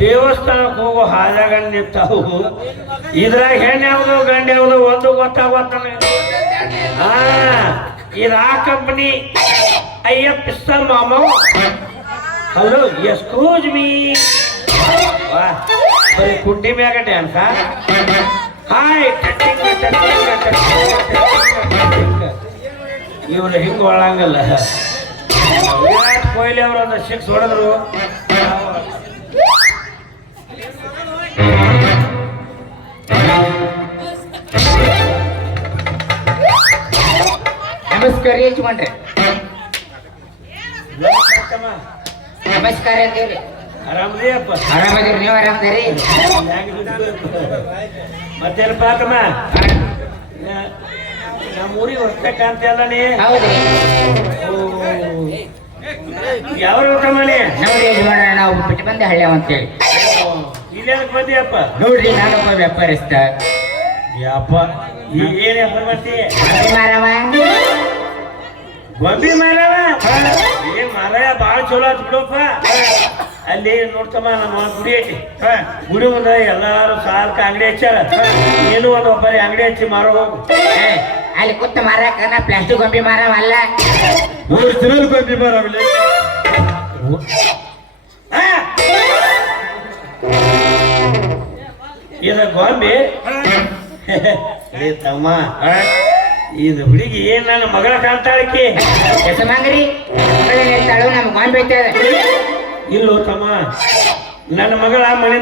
ದೇವಸ್ಥಾನಕ್ಕೆ ಹೋಗೋ ಹಾದಾಗ ನಿಂತಾವು ಇದ್ರಾಗ ಹೆಣ್ಣು ಯಾವುದು, ಗಂಡ ಯಾವುದು, ಒಂದು ಗೊತ್ತಾಗೋತಾನೆ ಹಾ ಇದು ಆ ಕಂಪನಿ ಅಯ್ಯಪ್ಪ ಮಾಮ. ಹಲೋ ಎಕ್ಸ್ಕ್ಯೂಸ್ ಮೀ ವಾ, ಬರೀ ಕುಟ್ಟಿ ಮ್ಯಾಗ ಡ್ಯಾನ್ಸ ಹಾಯ್, ಇವ್ರು ಹಿಂಗೆ ಒಳಂಗಲ್ಲ. ಕೊಹ್ಲಿ ಅವರು ಒಂದು ಸಿಕ್ಸ್ ಹೊಡೆದ್ರು. ನಮಸ್ಕಾರ ಯಜಮಾನ್ರಿ. ನಮಸ್ಕಾರ ಅಂತೀವ್ರಿ ನೀವು ಆರಾಮದಿರಿ? ನಮ್ಮ ಊರಿಗೆ ಎಲ್ಲ ನೀ? ಹೌದ್ರಿ. ಯಾವ ಊಟ ಮಾಡಿ ನೋಡಿ ಯಜಮಾನ ನಾವು ಬಿಟ್ಟು ಬಂದೆ ಹಳ್ಳಿ ಅಂತೇಳಿ ಇಲ್ಲೇನಕ್ಕೆ ಬಂದಿಯಪ್ಪ? ನೋಡ್ರಿ ನಾನೊಬ್ಬ ವ್ಯಾಪಾರಿಸ್ತ ಯಪ್ಪ ಏನ್ ವ್ಯಾಪಾರ ಮಾಡ್ತಿ? ಮಾರವ ಗೊಂಬಿ ಮಾರವ ಏನ್ ಮಾರಾಯ ಬಾಳ ಚಲೋ ಆತ್ ಬಿಡಪ್ಪ. ಅಲ್ಲಿ ನೋಡ್ತಮ್ಮ ನಮ್ಮ ಗುಡಿ ಐತಿ. ಗುಡಿ ಮುಂದೆ ಎಲ್ಲಾರು ಸಾಲ್ಕ ಅಂಗಡಿ ಹಚ್ಚಾರ ನೀನು ಒಂದು ಒಬ್ಬರಿ ಅಂಗಡಿ ಹಚ್ಚಿ ಮಾರೋ ಹೋಗು. ಅಲ್ಲಿ ಕೂತ ಮಾರಾಕ ನಾ ಪ್ಲಾಸ್ಟಿಕ್ ಗೊಂಬಿ ಮಾರವ ಅಲ್ಲ ಒರಿಜಿನಲ್ ಗೊಂಬಿ ಮಾರವಿಲ್ಲ! ಇದು ಗೊಂಬಿ ಏ ತಮ್ಮ ಇದು ಹುಡುಗಿ ಏನ್ ನನ್ನ ಮಗಳ ಕಾಂತಾಳಕ್ಕೆ ಯಜಮಾನ್ರಿ ಮಗಳೇನ್ ಹೇಳ್ತಾಳು ನಮ್ ಗೊಂಬಿ ಐತೆ ಇಲ್ಲೋ ತಮ್ಮ ನನ್ನ ಮಗಳ ಮನೆಯಿಂದ